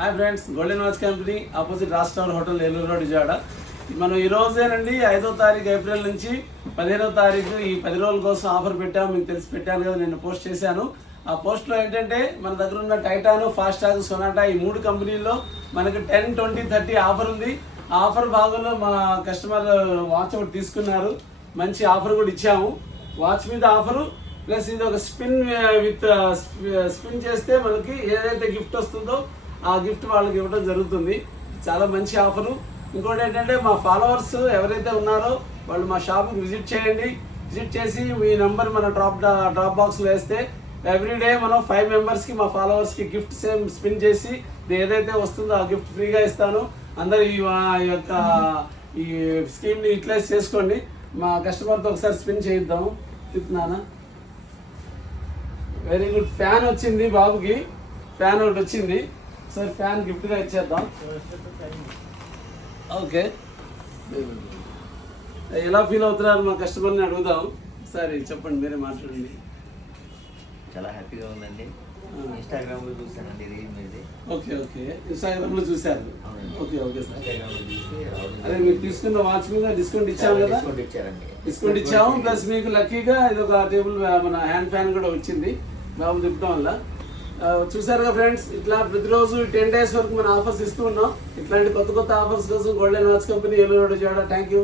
Hi friends, golden watch company opposite రాష్ట్రాల hotel Eluru road Vijayawada. మనం ఈ రోజేనండి 5వ తారీఖు ఏప్రిల్ నుంచి 15వ తారీఖు ఈ 10 రోజుల కోసం ఆఫర్ పెట్టాము. మీకు తెలిసి పెట్టాను కదా, నేను పోస్ట్ చేశాను. ఆ పోస్ట్లో ఏంటంటే మన దగ్గర ఉన్న టైటాను, ఫాస్టాగ్, సొనాటా ఈ 3 కంపెనీల్లో మనకి 10, 20, 30 ఆఫర్ ఉంది. ఆ ఆఫర్ భాగంలో మా కస్టమర్ వాచ్ ఒకటి తీసుకున్నారు. మంచి ఆఫర్ కూడా ఇచ్చాము. వాచ్ మీద ఆఫరు ప్లస్ ఇది ఒక స్పిన్ విత్ స్పిన్ చేస్తే మనకి ఏదైతే గిఫ్ట్ వస్తుందో ఆ గిఫ్ట్ వాళ్ళకి ఇవ్వడం జరుగుతుంది. చాలా మంచి ఆఫరు. ఇంకోటి ఏంటంటే మా ఫాలోవర్స్ ఎవరైతే ఉన్నారో వాళ్ళు మా షాప్కి విజిట్ చేయండి. విజిట్ చేసి మీ నెంబర్ మన డ్రాప్ బాక్స్లో వేస్తే ఎవ్రీడే మనం 5 మెంబర్స్కి మా ఫాలోవర్స్కి గిఫ్ట్ సేమ్ స్పిన్ చేసి ఏదైతే వస్తుందో ఆ గిఫ్ట్ ఫ్రీగా ఇస్తాను. అందరూ ఈ యొక్క ఈ స్కీమ్ని యూటిలైజ్ చేసుకోండి. మా కస్టమర్తో ఒకసారి స్పిన్ చేయిద్దాము. చెప్తున్నానా? Very good. ఫ్యాన్ వచ్చింది బాబుకి, ఫ్యాన్ ఒకటి వచ్చింది. సార్ ఫ్యాన్ గిఫ్ట్గా ఇచ్చేద్దాం. ఓకే, ఎలా ఫీల్ అవుతున్నారు మా కస్టమర్ని అడుగుదాం. సరే చెప్పండి, మీరే మాట్లాడండి. చాలా హ్యాపీగా ఉందండి. ఇన్స్టాగ్రామ్లో చూసానండి ఇది మీది. ఓకే ఓకే, ఇన్స్టాగ్రామ్లో చూశారు. Okay okay sir. ఇన్స్టాగ్రామ్లో చూసి అదే మీరు తీసుకున్న వాచ్ మీద డిస్కౌంట్ ఇచ్చాము కదా. డిస్కౌంట్ ఇచ్చారండి. డిస్కౌంట్ ఇచ్చాము ప్లస్ మీకు లక్కీగా ఇది ఒక టేబుల్ మన హ్యాండ్ ఫ్యాన్ కూడా వచ్చింది బాబు తిప్పడం వల్ల. చూసారుగా ఫ్రెండ్స్, ఇట్లా ప్రతిరోజు 10 days వరకు మన ఆఫర్స్ ఇస్తూ ఉన్నాం. ఇట్లాంటి కొత్త ఆఫర్స్ కోసం golden watch company Eluru road Vijayawada. Thank you.